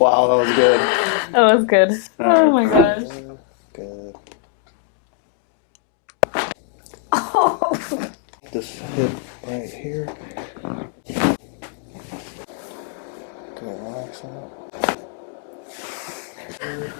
Wow, that was good. That was good. Oh my gosh. Good. Oh. This hip right here. Good, relax on it.